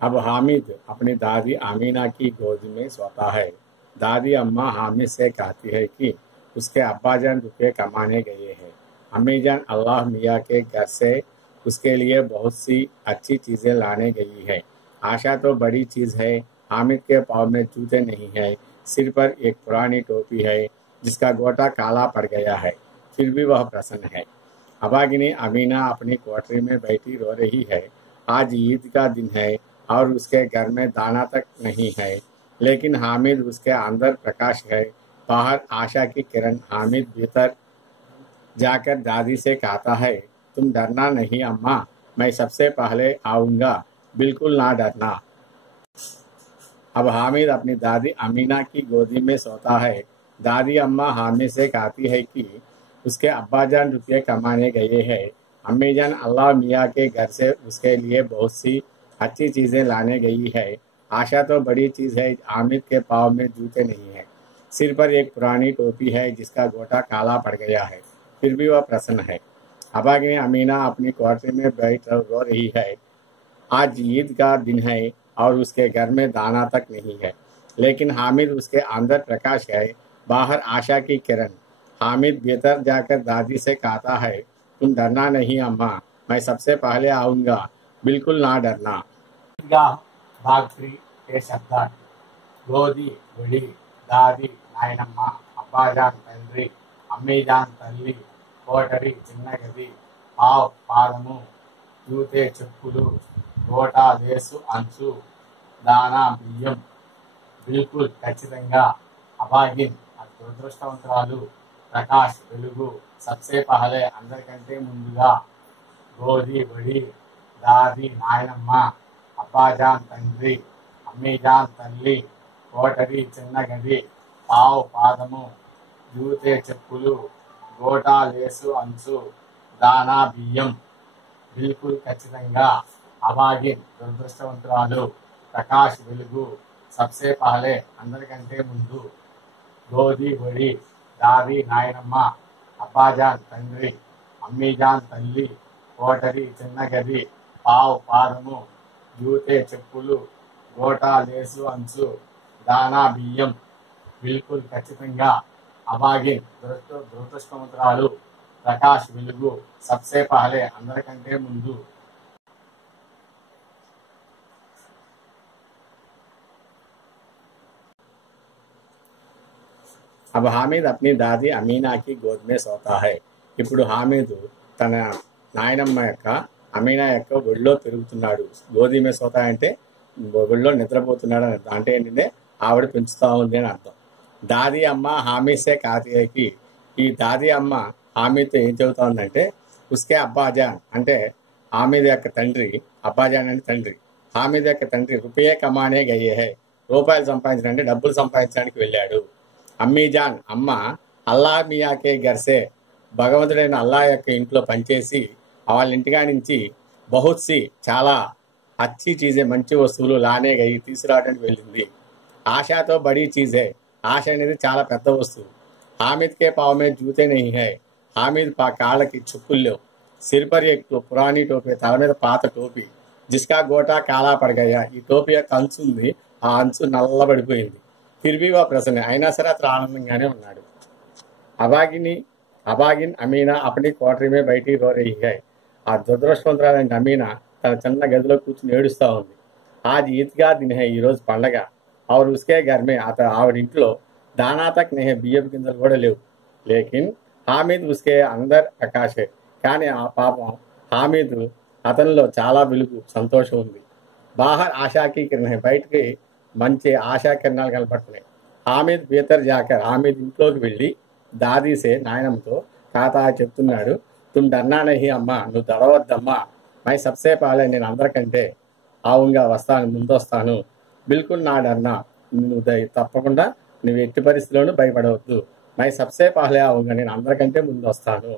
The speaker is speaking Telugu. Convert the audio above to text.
अब हामिद अपनी दादी आमीना की गोद में सोता है। दादी अम्मा हामिद से कहती है कि उसके अब्बाजान रुपये कमाने गए हैं। अम्मी जान अल्लाह मियाँ के घर से उसके लिए बहुत सी अच्छी चीज़ें लाने गई है। आशा तो बड़ी चीज़ है। हामिद के पाँव में जूते नहीं है, सिर पर एक पुरानी टोपी है जिसका गोटा काला पड़ गया है, फिर भी वह प्रसन्न है। अभागिनी अमीना अपनी कोठरी में बैठी रो रही है। आज ईद का दिन है और उसके घर में दाना तक नहीं है, लेकिन हामिद उसके अंदर प्रकाश है, बाहर आशा की किरण। हामिद भीतर जाकर दादी से कहता है, तुम डरना नहीं अम्मा, मैं सबसे पहले आऊँगा, बिल्कुल ना डरना। अब हामिद अपनी दादी अमीना की गोदी में सोता है। दादी अम्मा हामिद से कहती है कि उसके अब्बाजान रुपये कमाने गए हैं। अम्मी जान अल्लाह मियाँ के घर से उसके लिए बहुत सी अच्छी चीज़ें लाने गई है। आशा तो बड़ी चीज़ है। हामिद के पाँव में जूते नहीं है, सिर पर एक पुरानी टोपी है जिसका गोटा काला पड़ गया है, फिर भी वह प्रसन्न है। अभागिनी अमीना अपनी क्वार्टर में बैठ रो रही है। आज ईद का दिन है और उसके घर में दाना तक नहीं है, लेकिन हामिद उसके अंदर प्रकाश है, बाहर आशा की किरण। हामिद भीतर जाकर दादी से कहता है, तुम डरना नहीं अम्मा, मैं सबसे पहले आऊँगा, बिल्कुल ना डरना। ఈద్గాహ్ భాగ్త్రి ఏ శబ్దాలు గోది గుడి దాది నాయనమ్మ అబ్బాజాన్ తండ్రి అమ్మీజాన్ తల్లి కోటరి చిన్న గది పావ్ పాదము జూతే చెప్పులు గోటా లేసు అంచు దానా బియ్యం బిల్కుల్ ఖచ్చితంగా అబాగిన్ దురదృష్టవంతురాలు ప్రకాష్ వెలుగు సబ్సే పహలే అందరికంటే ముందుగా గోది బడి దాది నాయనమ్మ అబ్బాజాన్ తండ్రి అమ్మీజాన్ తల్లి కోటరి చిన్న గది పావు పాదము జూతే చెప్పులు గోటా లేసు అంచు దానా బియ్యం బిల్కుల్ ఖచ్చితంగా అబాగిన్ దురదృష్టవంతురాలు ప్రకాష్ వెలుగు సబ్సే పహలే అందరికంటే ముందు గోది బడి దాది నాయనమ్మ అబ్బాజాన్ తండ్రి అమ్మీజాన్ తల్లి కోటరి చిన్న గది పావు పాదము జూతే చెప్పులు గోటా లేసు అంచు దానా బియ్యం బిల్కుల్ ఖచ్చితంగా అబాగిన్ దురదృష్టవంతురాలు ప్రకాష్ వెలుగు సబ్సే పహలే అందరికంటే ముందు अब हामिद अपनी दादी अमीना की गोद में सोता है। ఇప్పుడు హామీద్ తన నాయనమ్మ యొక్క అమీనా యొక్క ఒళ్ళో పెరుగుతున్నాడు. గోధి మీద సోతా అంటే ఒళ్ళో నిద్రపోతున్నాడు అని అర్థం. అంటే ఏంటంటే ఆవిడ పెంచుతూ ఉంది అని అర్థం. దాది అమ్మ హామీసే కాతికి, ఈ దాది అమ్మ హామీతో ఏం చెబుతా ఉందంటే, ఉస్కే అబ్బాజాన్ అంటే హామీద్ యొక్క తండ్రి, అబ్బాజాన్ అంటే తండ్రి, హామీద్ యొక్క తండ్రి రూపాయే కమానే గయే హై, రూపాయలు సంపాదించడానికి డబ్బులు సంపాదించడానికి వెళ్ళాడు. అమ్మీజాన్ అమ్మ అల్లాహ్ మియాకే గర్సే భగవంతుడైన అల్లా యొక్క ఇంట్లో పనిచేసి వాళ్ళ ఇంటిగా నుంచి బహుత్సి చాలా అచ్చి చీజే మంచి వస్తువులు లానే గయి తీసుకురావడానికి వెళ్ళింది. ఆశాతో బడీ చీజే, ఆశ అనేది చాలా పెద్ద వస్తువు. హామిద్ కే పావ్ మే జూతే నహీ హై, హామిద్ కాళ్ళకి చెప్పులు లేవు. సిర్ పర్ ఏక్ పురాణి టోపీ, తల మీద పాత టోపీ, జిస్కా గోటా కాలా పడగయా, ఈ టోపీ యొక్క అంచు ఉంది, ఆ అంచు నల్లబడిపోయింది. ఫిర్ భీ వా ప్రసన్న, అయినా సరే అతను ఆనందంగానే ఉన్నాడు. అబాగిన్ అమీనా అప్పటి కోటరీ మీద బయటికి రో రహీ హై. ఆ దురదృష్టవంతురాలైన అమీనా తన చిన్న గదిలో కూర్చుని ఏడుస్తూ ఉంది. ఆజ్ ఈద్గా దిన్ హై, ఈరోజు పండగ. और उसके घर में ఆవిడ ఇంట్లో దానా తక్ నహీ, బియ్యపు గింజలు కూడా లేవు. లేకిన్ హామిద్ ఉస్కే అందర్ ప్రకాష్ హై, కానీ ఆ పాపం హామిద్ అతనిలో చాలా వెలుగు, సంతోషం ఉంది. బాహర్ ఆశాకి కిరణ్ హై, బయటికి మంచి ఆశా కిరణాలు కనపడుతున్నాయి. హామిద్ భీతర్ జాకర్, హామిద్ ఇంట్లోకి వెళ్ళి దాదీసే నాయనంతో తాత చెప్తున్నాడు, తుమ్ డర్నా నహీ అమ్మా, నువ్వు దడవద్దమ్మా, మై సబ్సే పహలే, నేను అందరికంటే ఆవుగా వస్తాను, ముందొస్తాను, బిల్కుల్ నా డర్నా, నువ్వు తప్పకుండా నువ్వు ఎట్టి పరిస్థితిలోనూ భయపడవద్దు, మై సబ్సే పహలే ఆవుగా, నేను అందరికంటే ముందు వస్తాను.